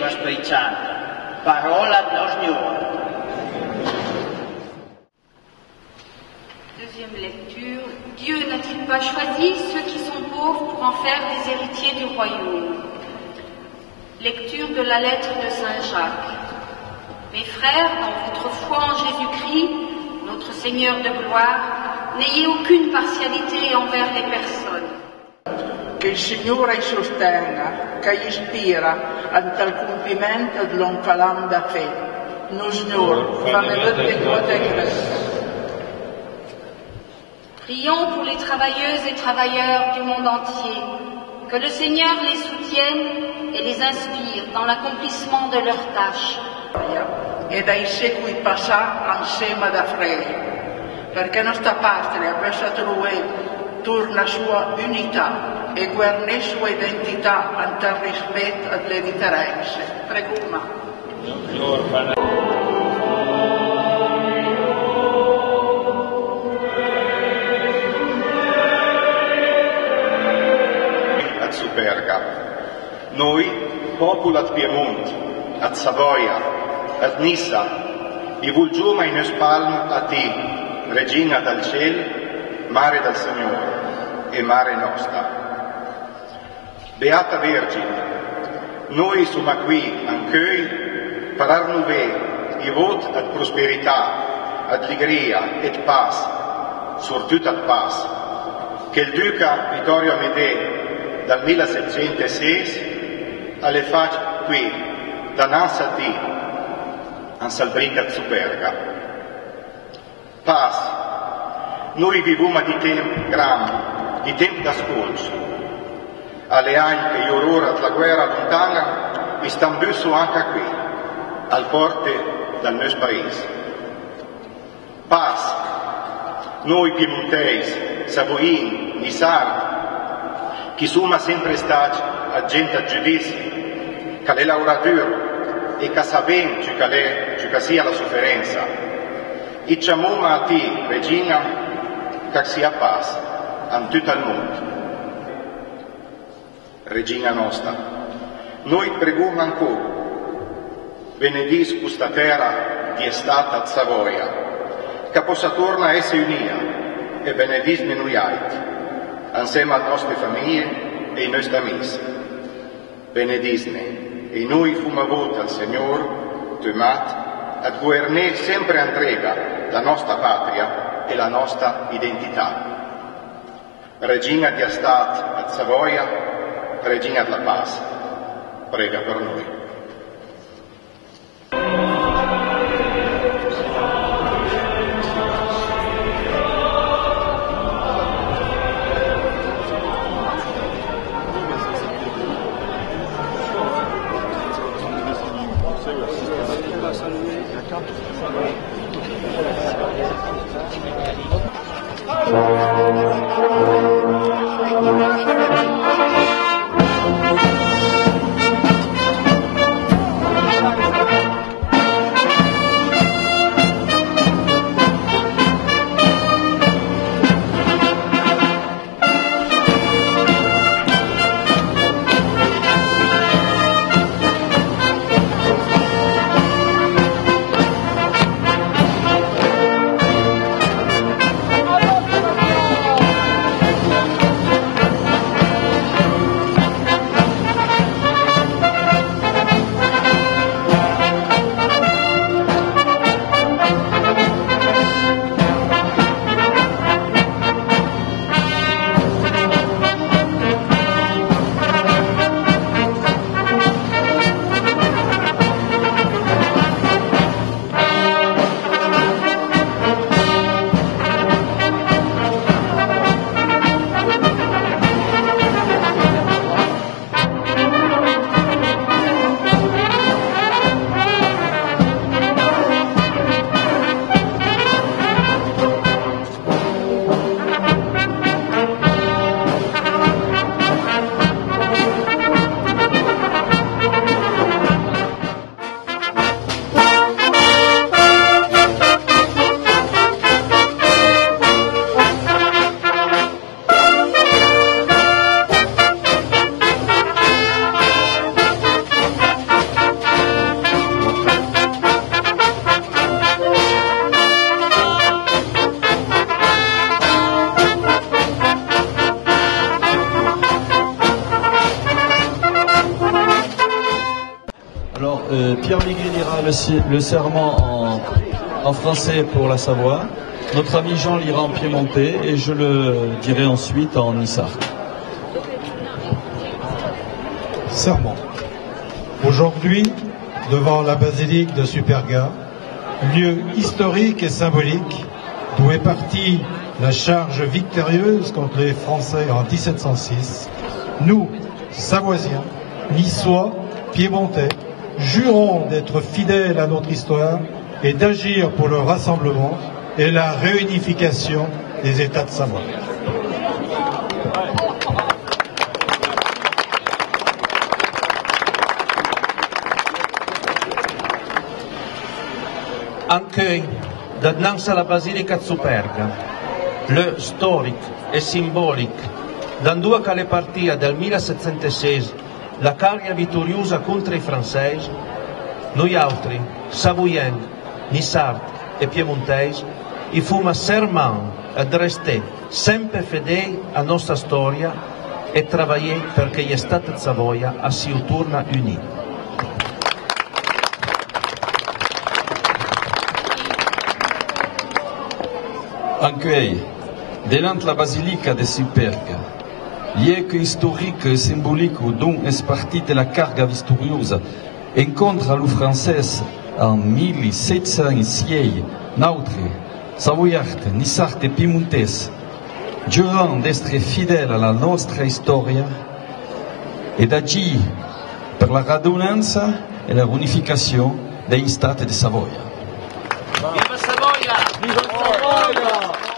Fiat Esprit Sant. Parola del Senyor. Deuxième lecture. Dieu n'a-t-il pas choisi ceux qui sont pauvres pour en faire des héritiers du royaume? Lecture de la lettre de Saint Jacques. Mes frères, dans votre foi en Jésus-Christ, notre Seigneur de gloire, n'ayez aucune partialité envers les personnes. Che il Signore sostenga, che ispira ante il compimento dell'oncalam da fe. Nos Signor, fammi vedere. Prions pour les travailleuses et travailleurs du monde entier, que le Seigneur les soutienne et les inspire dans l'accomplissement de leurs tâches. E dai secoli passati insieme da fratelli, perché nostra patria verso lui torna sua unità e guarne sua identità ante il rispetto delle differenze. Preguma. A Superga, noi, popolo ad Piemont, ad Savoia, ad Nissa, i vulgiuma in espalm a ti, regina dal ciel, mare dal Signore e mare nostra. Beata Vergine, noi siamo qui anche per arnove i vot ad prosperità, ad allegria et pace, soprattutto ad pace, che il duca Vittorio Amedeo dal 1706 alle facce qui, da Nansa a ti, an Salbrica Superga. Pace, noi viviamo di tempo grande, di tempo d'ascolto. Alle anche e aurora della guerra lontana, mi stanno busso anche qui, al porte del nostro paese. Pace, noi piemontesi, savoini, nisardi, che siamo sempre stati agenti a giudizio, che è lavoratore, e che sappiamo che sia la sofferenza. E chiamiamo a te, Regina, che sia pace in tutto il mondo. Regina nostra, noi preghiamo ancora, benedis questa terra di estate a Savoia, che possa tornare a essere unia e benedis noi insieme alle nostre famiglie e ai nostri amici. Benedisne. E noi fummo volta al Signore, chiamato, a governare sempre in trega la nostra patria e la nostra identità. Regina di Estate a Savoia, Regina della Pace, prega per noi. Pierre Miguel lira le serment en français pour la Savoie. Notre ami Jean lira en piémontais et je le dirai ensuite en nissart. Serment. Aujourd'hui, devant la basilique de Superga, lieu historique et symbolique d'où est partie la charge victorieuse contre les Français en 1706, nous, Savoisiens, Niçois, Piémontais, jurons d'être fidèles à notre histoire et d'agir pour le rassemblement et la réunification des États de Savoie. Accueille dinanzi alla Basilica de Superga, le storique et symbolique d'endue che le partia del 1706 la carga vittoriosa contro i francesi, noi altri, savoiens, nissart e piemontesi, i fuma serment ad rester sempre fedeli a nostra storia e travailler perché gli Stati di Savoia si torna uniti. Accueille, devant la basilica de Superga, lieu historique et symbolique dont est partie la carga victoriosa incontre le français en 1706, notre, savoiards, nissart et piemontais, jurant d'être fidèles à la nostra storia et d'agir per la radunanza e la unificazione degli Stati di Savoia. Viva Savoia! Viva Savoia!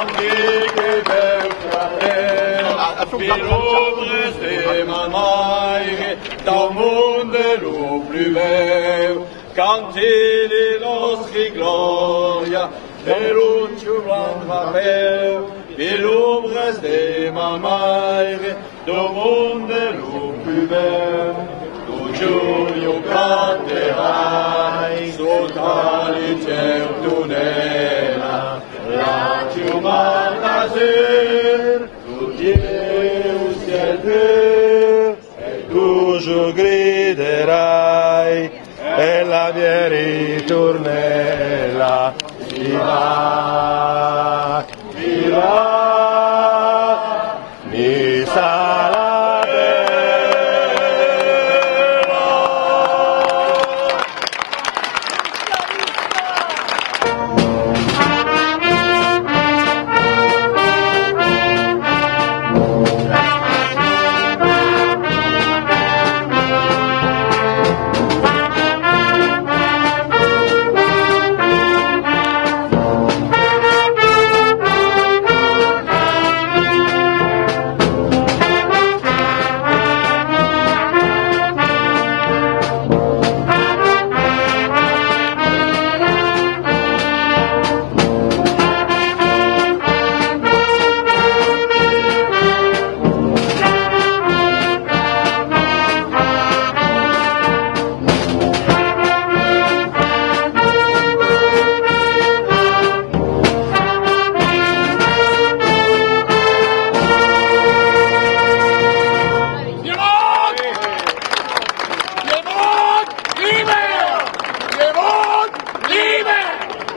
antiche del fratello, di l'ombre de ma mère, dans le monde le plus bel, canter les nostri gloria, de l'ultimo fratello, di l'ombre de ma mère, dans le monde le plus bel, tu giorno canterai, sotto l'incertunella, la giornata ser, tu Dieu ciel pur, e toujours griderai, e la mia ritornella, viva, viva, mi sarà.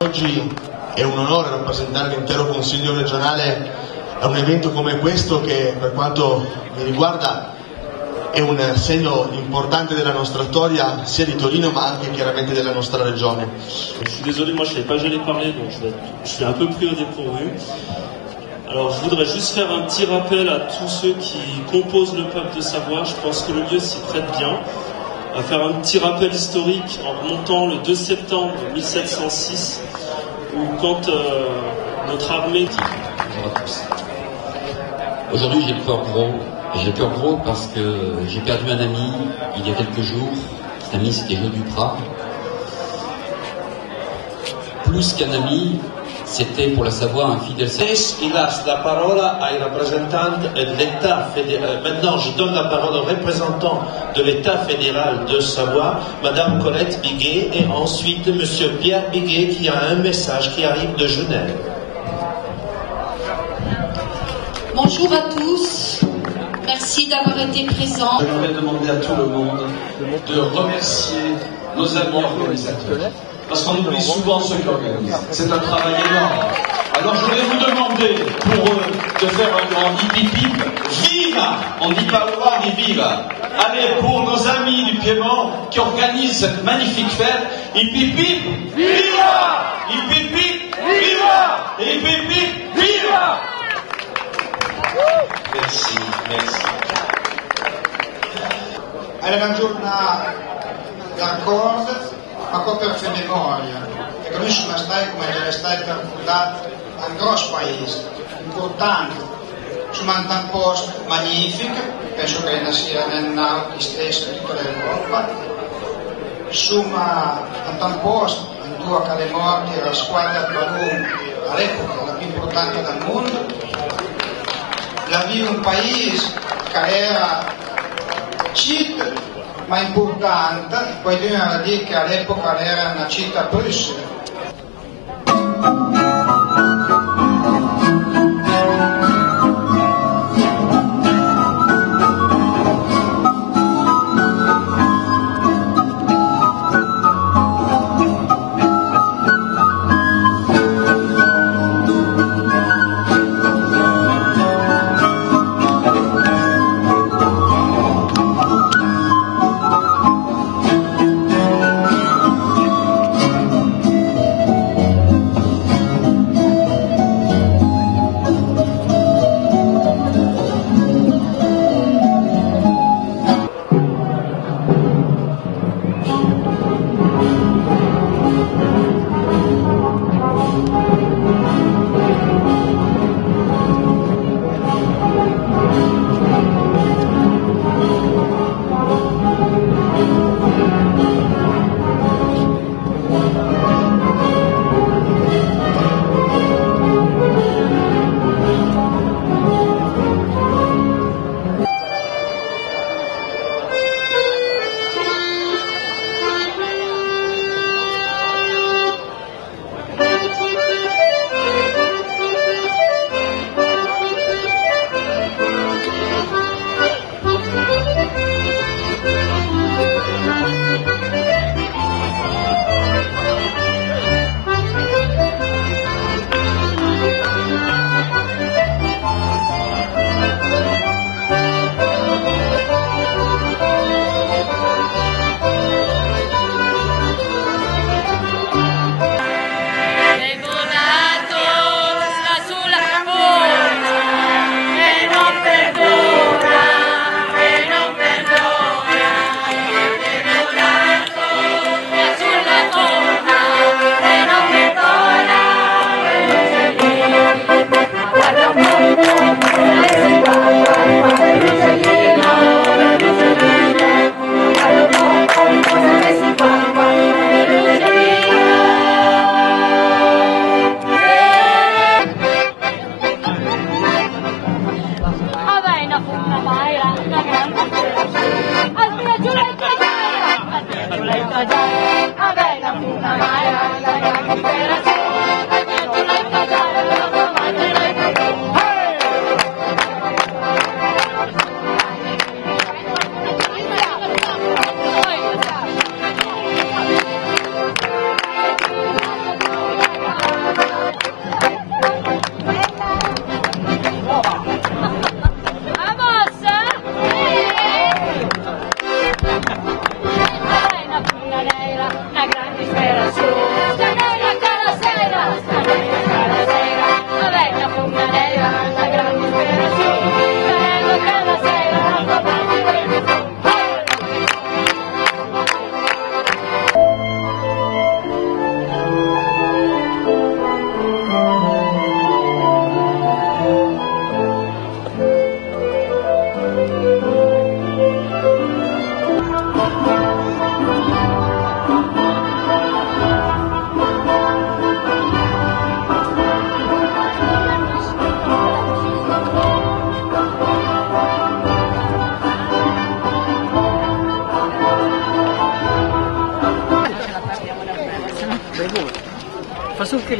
Oggi è un onore rappresentare l'intero Consiglio regionale a un evento come questo che, per quanto mi riguarda, è un segno importante della nostra storia, sia di Torino ma anche chiaramente della nostra regione. Je suis désolé, moi je ne savais pas que j'allais parler, donc je suis un peu pris au dépourvu. Alors je voudrais juste faire un petit rappel à tous ceux qui composent le peuple de Savoie. Je pense que le lieu s'y prête bien. On va faire un petit rappel historique en remontant le 2 septembre 1706, où quand notre armée... Bonjour à tous. Aujourd'hui j'ai peur gros. J'ai peur gros parce que j'ai perdu un ami il y a quelques jours. Cet ami c'était Joe Duprat. Plus qu'un ami, c'était pour la Savoie un fidèle. Il laisse la parole ai rappresentants de l'État fédéral. Maintenant, je donne la parole au représentant de l'État fédéral de Savoie, Madame Colette Biguet, et ensuite Monsieur Pierre Biguet qui a un message qui arrive de Genève. Bonjour à tous. Merci d'avoir été présents. Je voudrais demander à tout le monde de remercier nos amis organisateurs. Parce qu'on oublie souvent ceux qui organisent. C'est un travail énorme. Alors je voulais vous demander pour eux de faire un grand hip-hip-hip. Viva! On ne dit pas ouah ni viva. Allez, pour nos amis du Piémont qui organisent cette magnifique fête, hip-hip-hip, viva! Hip-hip-hip, viva! Hip-hip-hip, viva! Merci, merci. Era una giornata d'accordo, ma poi per fare memoria, perché noi siamo stati, come già è stato raccontato, un grosso paese, importante, siamo un posto magnifico, penso che sia nel nord stesso in tutta l'Europa, siamo un posto, dove che le morti la squadra di ballone all'epoca la più importante del mondo, la vive un paese che era città, ma importante, poi bisogna dire che all'epoca era una città Bruxelles.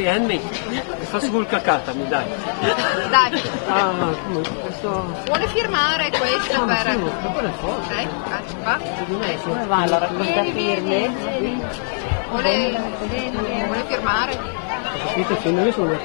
Dai Annie, faccio col cacatami, dai. Dai. Questo... Vuole firmare questo per... va. Come va la raccolta firme? Vuole firmare? Capito, se noi sono